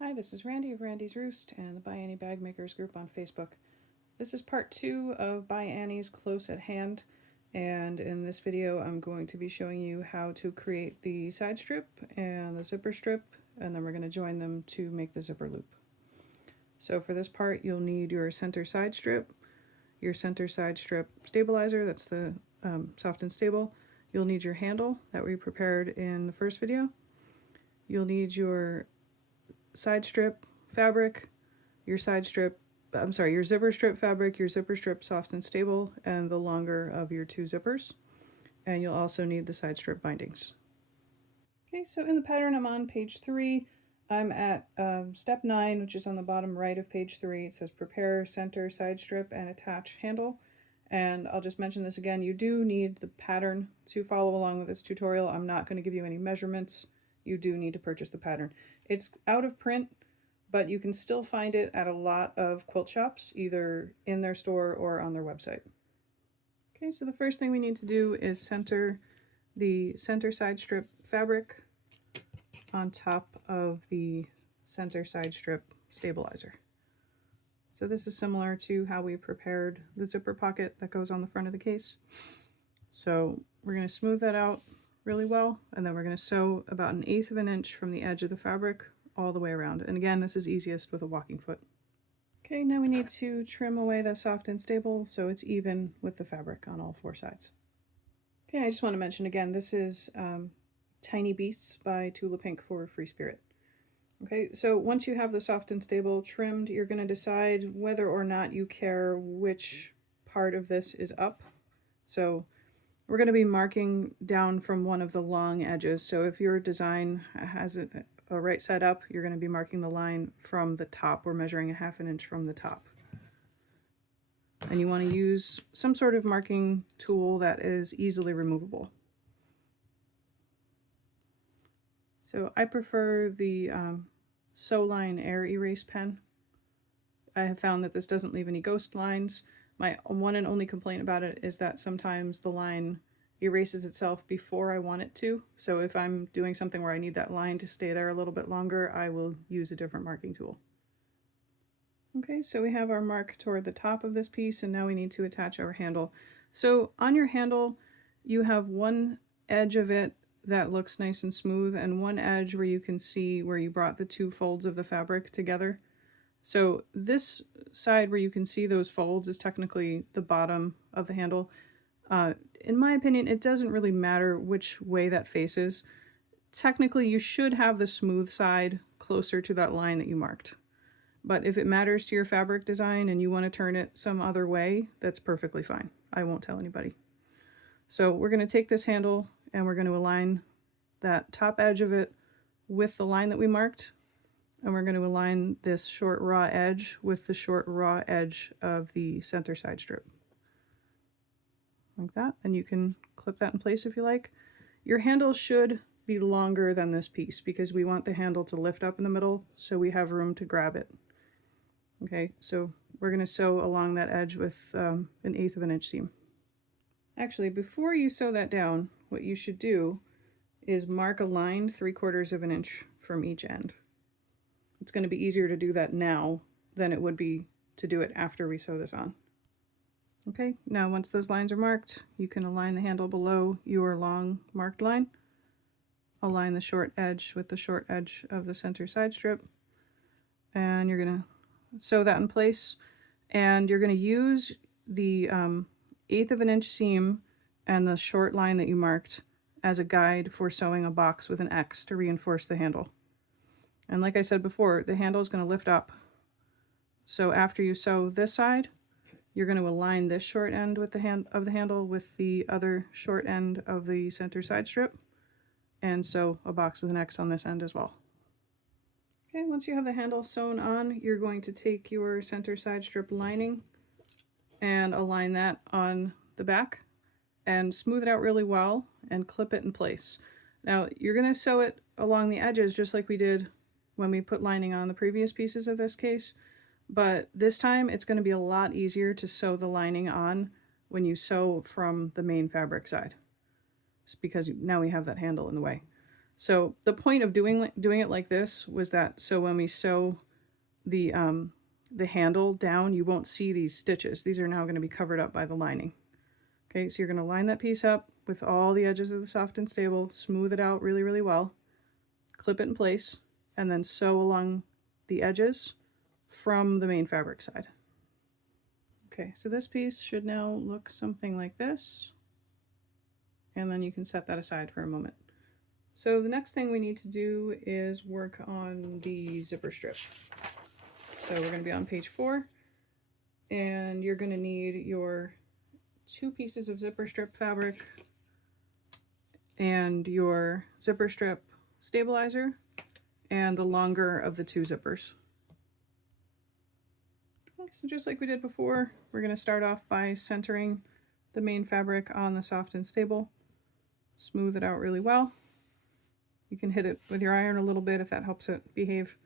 Hi, this is Randy of Randy's Roost and the ByAnnie Bag Makers group on Facebook. This is part 2 of ByAnnie's Close at Hand, and in this video I'm going to be showing you how to create the side strip and the zipper strip, and then we're going to join them to make the zipper loop. So for this part you'll need your center side strip stabilizer, that's the soft and stable. You'll need your handle that we prepared in the first video. You'll need your side strip fabric, your zipper strip fabric, your zipper strip soft and stable, and the longer of your two zippers. And you'll also need the side strip bindings. Okay, so in the pattern I'm on page 3. I'm at step 9, which is on the bottom right of page 3. It says prepare center side strip and attach handle. And I'll just mention this again, you do need the pattern to follow along with this tutorial. I'm not going to give you any measurements. You do need to purchase the pattern. It's out of print, but you can still find it at a lot of quilt shops, either in their store or on their website. Okay, so the first thing we need to do is center the center side strip fabric on top of the center side strip stabilizer. So this is similar to how we prepared the zipper pocket that goes on the front of the case. So we're going to smooth that out really well, and then we're going to sew about 1/8 of an inch from the edge of the fabric all the way around. And again, this is easiest with a walking foot. Okay, now we need to trim away the soft and stable so it's even with the fabric on all 4 sides. Okay, I just want to mention again, this is Tiny Beasts by Tula Pink for Free Spirit. Okay, so once you have the soft and stable trimmed, you're going to decide whether or not you care which part of this is up. So we're going to be marking down from one of the long edges. So if your design has a right side up, you're going to be marking the line from the top. We're measuring 1/2 inch from the top. And you want to use some sort of marking tool that is easily removable. So I prefer the Sew Line Air Erase pen. I have found that this doesn't leave any ghost lines. My one and only complaint about it is that sometimes the line erases itself before I want it to. So if I'm doing something where I need that line to stay there a little bit longer, I will use a different marking tool. Okay, so we have our mark toward the top of this piece, and now we need to attach our handle. So on your handle, you have one edge of it that looks nice and smooth, and one edge where you can see where you brought the 2 folds of the fabric together. So this side where you can see those folds is technically the bottom of the handle. In my opinion, it doesn't really matter which way that faces. Technically, you should have the smooth side closer to that line that you marked. But if it matters to your fabric design and you want to turn it some other way, that's perfectly fine. I won't tell anybody. So we're going to take this handle and we're going to align that top edge of it with the line that we marked. And we're going to align this short raw edge with the short raw edge of the center side strip. Like that. And you can clip that in place if you like. Your handle should be longer than this piece because we want the handle to lift up in the middle so we have room to grab it. Okay, so we're going to sew along that edge with 1/8 of an inch seam. Actually, before you sew that down, what you should do is mark a line 3/4 of an inch from each end. It's going to be easier to do that now than it would be to do it after we sew this on. Okay, now once those lines are marked, you can align the handle below your long marked line. Align the short edge with the short edge of the center side strip, and you're going to sew that in place, and you're going to use the 1/8 of an inch seam and the short line that you marked as a guide for sewing a box with an X to reinforce the handle. And like I said before, the handle is going to lift up. So after you sew this side, you're going to align this short end with the handle with the other short end of the center side strip and sew a box with an X on this end as well. Okay, once you have the handle sewn on, you're going to take your center side strip lining and align that on the back and smooth it out really well and clip it in place. Now you're going to sew it along the edges just like we did when we put lining on the previous pieces of this case, but this time it's going to be a lot easier to sew the lining on when you sew from the main fabric side. It's because now we have that handle in the way. So the point of doing it like this was that so when we sew the handle down, you won't see these stitches. These are now going to be covered up by the lining. Okay, so you're going to line that piece up with all the edges of the soft and stable, smooth it out really, really well, clip it in place, and then sew along the edges from the main fabric side. Okay, so this piece should now look something like this, and then you can set that aside for a moment. So the next thing we need to do is work on the zipper strip. So we're going to be on page 4, and you're going to need your 2 pieces of zipper strip fabric and your zipper strip stabilizer and the longer of the 2 zippers. Okay, so just like we did before, we're going to start off by centering the main fabric on the soft and stable. Smooth it out really well. You can hit it with your iron a little bit if that helps it behave.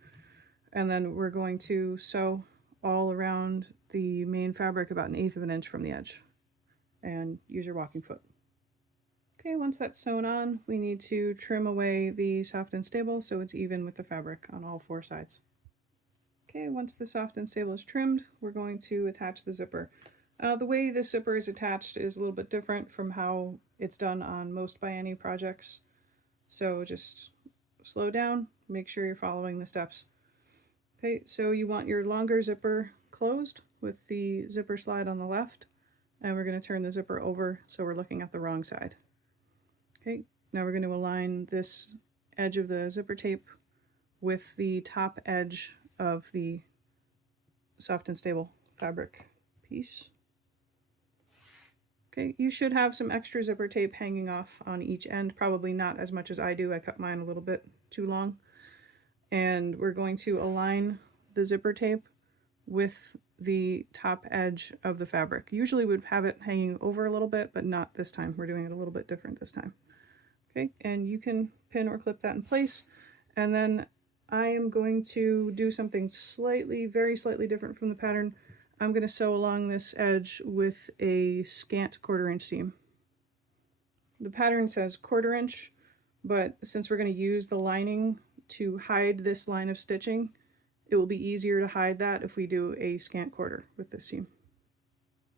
And then we're going to sew all around the main fabric about 1/8 of an inch from the edge. And use your walking foot. Okay, once that's sewn on, we need to trim away the soft and stable so it's even with the fabric on all 4 sides. Okay, once the soft and stable is trimmed, we're going to attach the zipper. The way this zipper is attached is a little bit different from how it's done on most ByAnnie projects. So just slow down, make sure you're following the steps. Okay, so you want your longer zipper closed with the zipper slide on the left, and we're going to turn the zipper over so we're looking at the wrong side. Okay, now we're going to align this edge of the zipper tape with the top edge of the soft and stable fabric piece. Okay, you should have some extra zipper tape hanging off on each end, probably not as much as I do. I cut mine a little bit too long. And we're going to align the zipper tape with the top edge of the fabric. Usually we'd have it hanging over a little bit, but not this time. We're doing it a little bit different this time. Okay, and you can pin or clip that in place. And then I am going to do something very slightly different from the pattern. I'm going to sew along this edge with a scant 1/4 inch seam. The pattern says 1/4 inch, but since we're going to use the lining to hide this line of stitching, it will be easier to hide that if we do a scant 1/4 with this seam.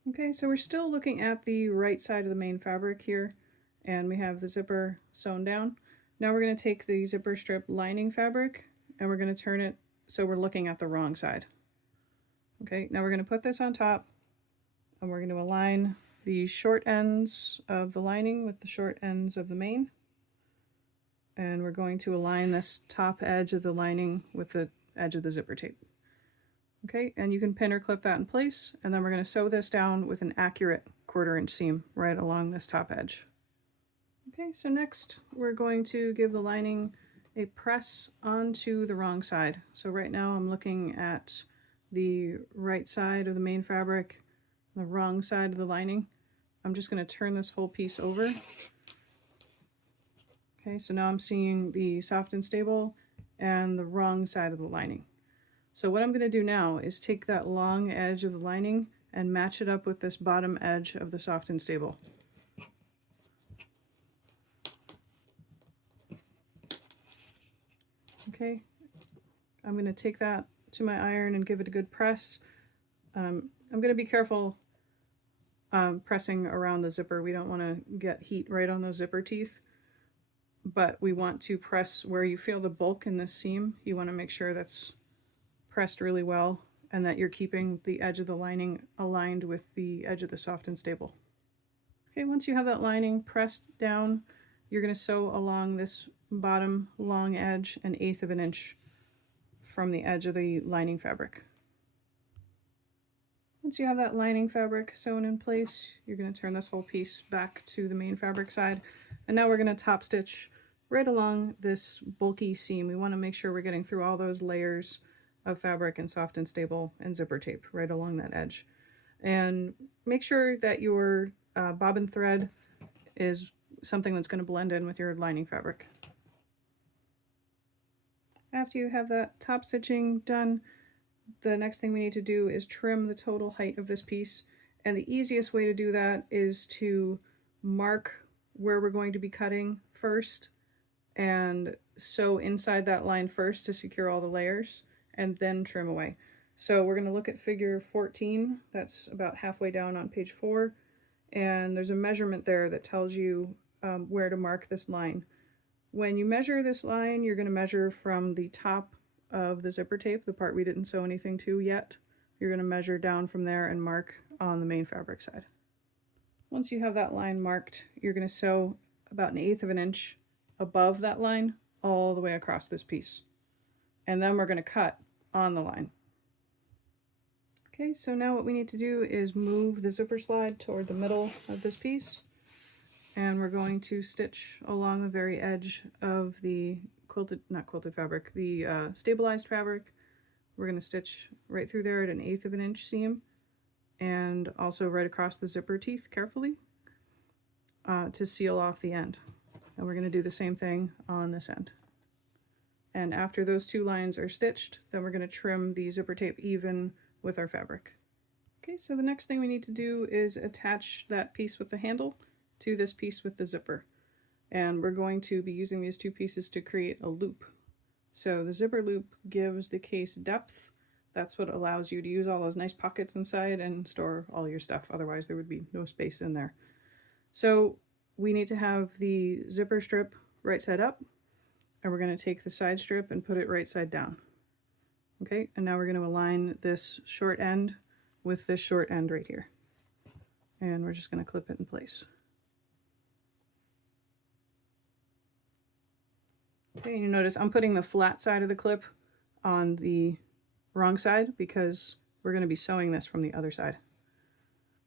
Okay, so we're still looking at the right side of the main fabric here, and we have the zipper sewn down. Now we're going to take the zipper strip lining fabric and we're going to turn it so we're looking at the wrong side. Okay, now we're going to put this on top and we're going to align the short ends of the lining with the short ends of the main. And we're going to align this top edge of the lining with the edge of the zipper tape. Okay, and you can pin or clip that in place, and then we're going to sew this down with an accurate 1/4 inch seam right along this top edge. Okay, so next we're going to give the lining a press onto the wrong side. So right now I'm looking at the right side of the main fabric, the wrong side of the lining. I'm just going to turn this whole piece over. Okay, so now I'm seeing the soft and stable and the wrong side of the lining. So what I'm going to do now is take that long edge of the lining and match it up with this bottom edge of the soft and stable. Okay, I'm going to take that to my iron and give it a good press. I'm going to be careful pressing around the zipper. We don't want to get heat right on those zipper teeth, but we want to press where you feel the bulk in this seam. You want to make sure that's pressed really well and that you're keeping the edge of the lining aligned with the edge of the soft and stable. Okay, once you have that lining pressed down, you're going to sew along this bottom long edge 1/8 of an inch from the edge of the lining fabric. Once you have that lining fabric sewn in place, you're going to turn this whole piece back to the main fabric side, and now we're going to top stitch right along this bulky seam. We want to make sure we're getting through all those layers of fabric and soft and stable and zipper tape right along that edge. And make sure that your bobbin thread is something that's going to blend in with your lining fabric. After you have that top stitching done, the next thing we need to do is trim the total height of this piece. And the easiest way to do that is to mark where we're going to be cutting first and sew inside that line first to secure all the layers, and then trim away. So we're going to look at figure 14, that's about halfway down on page 4, and there's a measurement there that tells you where to mark this line. When you measure this line, you're going to measure from the top of the zipper tape, the part we didn't sew anything to yet. You're going to measure down from there and mark on the main fabric side. Once you have that line marked, you're going to sew about 1/8 of an inch above that line all the way across this piece. And then we're going to cut on the line. Okay, so now what we need to do is move the zipper slide toward the middle of this piece, and we're going to stitch along the very edge of the not quilted fabric, the stabilized fabric. We're going to stitch right through there at 1/8 of an inch seam, and also right across the zipper teeth carefully to seal off the end. And we're going to do the same thing on this end. And after those two lines are stitched, then we're going to trim the zipper tape even with our fabric. Okay, so the next thing we need to do is attach that piece with the handle to this piece with the zipper. And we're going to be using these two pieces to create a loop. So the zipper loop gives the case depth. That's what allows you to use all those nice pockets inside and store all your stuff. Otherwise there would be no space in there. So we need to have the zipper strip right side up, and we're going to take the side strip and put it right side down. Okay, and now we're going to align this short end with this short end right here. And we're just going to clip it in place. Okay, you notice I'm putting the flat side of the clip on the wrong side because we're going to be sewing this from the other side.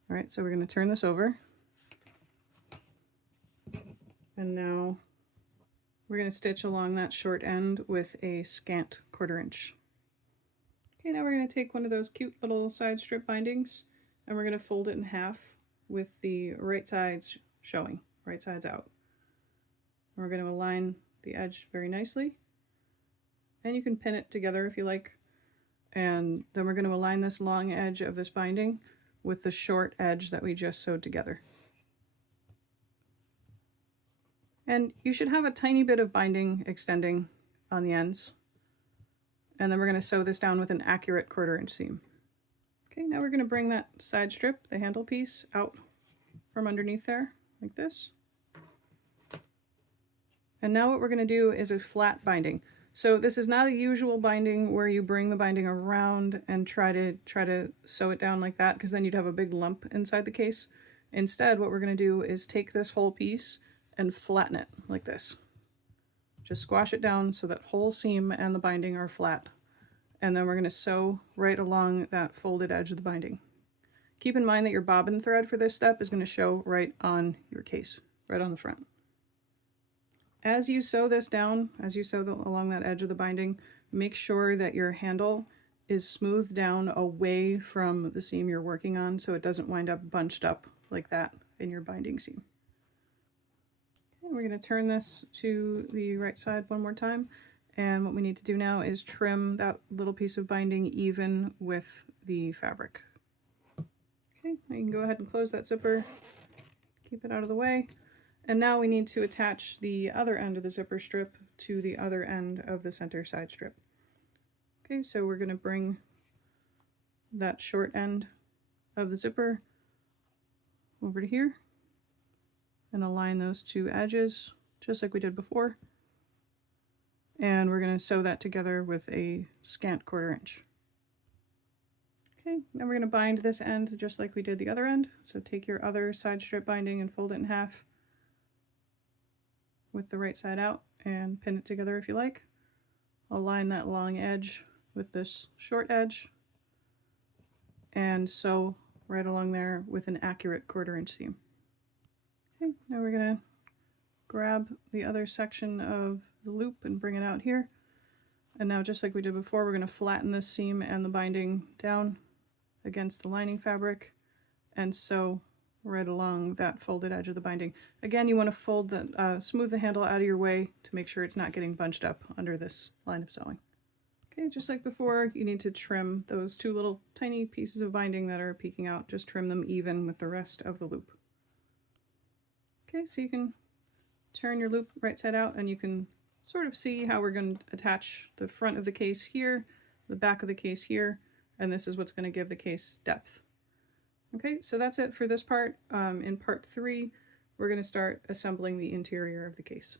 All right, so we're going to turn this over. And now we're going to stitch along that short end with a scant 1/4 inch. Okay, now we're going to take one of those cute little side strip bindings and we're going to fold it in half with the right sides showing, right sides out. And we're going to align the edge very nicely, and you can pin it together if you like. And then we're going to align this long edge of this binding with the short edge that we just sewed together. And you should have a tiny bit of binding extending on the ends. And then we're going to sew this down with an accurate 1/4 inch seam. Okay, now we're going to bring that side strip, the handle piece, out from underneath there, like this. And now what we're going to do is a flat binding. So this is not a usual binding where you bring the binding around and try to sew it down like that, because then you'd have a big lump inside the case. Instead, what we're going to do is take this whole piece and flatten it like this. Just squash it down so that whole seam and the binding are flat. And then we're going to sew right along that folded edge of the binding. Keep in mind that your bobbin thread for this step is going to show right on your case, right on the front. As you sew this down, as you sew along that edge of the binding, make sure that your handle is smoothed down away from the seam you're working on so it doesn't wind up bunched up like that in your binding seam. Okay, we're going to turn this to the right side one more time, and what we need to do now is trim that little piece of binding even with the fabric. Okay, now you can go ahead and close that zipper, keep it out of the way. And now we need to attach the other end of the zipper strip to the other end of the center side strip. Okay, so we're going to bring that short end of the zipper over to here and align those two edges just like we did before. And we're going to sew that together with a scant 1/4 inch. Okay, now we're going to bind this end just like we did the other end. So take your other side strip binding and fold it in half with the right side out and pin it together if you like. Align that long edge with this short edge and sew right along there with an accurate 1/4 inch seam. Okay, now we're going to grab the other section of the loop and bring it out here. And now, just like we did before, we're going to flatten this seam and the binding down against the lining fabric and sew right along that folded edge of the binding. Again, you want to fold the smooth the handle out of your way to make sure it's not getting bunched up under this line of sewing. Okay, just like before, you need to trim those two little tiny pieces of binding that are peeking out. Just trim them even with the rest of the loop. Okay, so you can turn your loop right side out and you can sort of see how we're going to attach the front of the case here, the back of the case here, and this is what's going to give the case depth. Okay, so that's it for this part. In part 3, we're going to start assembling the interior of the case.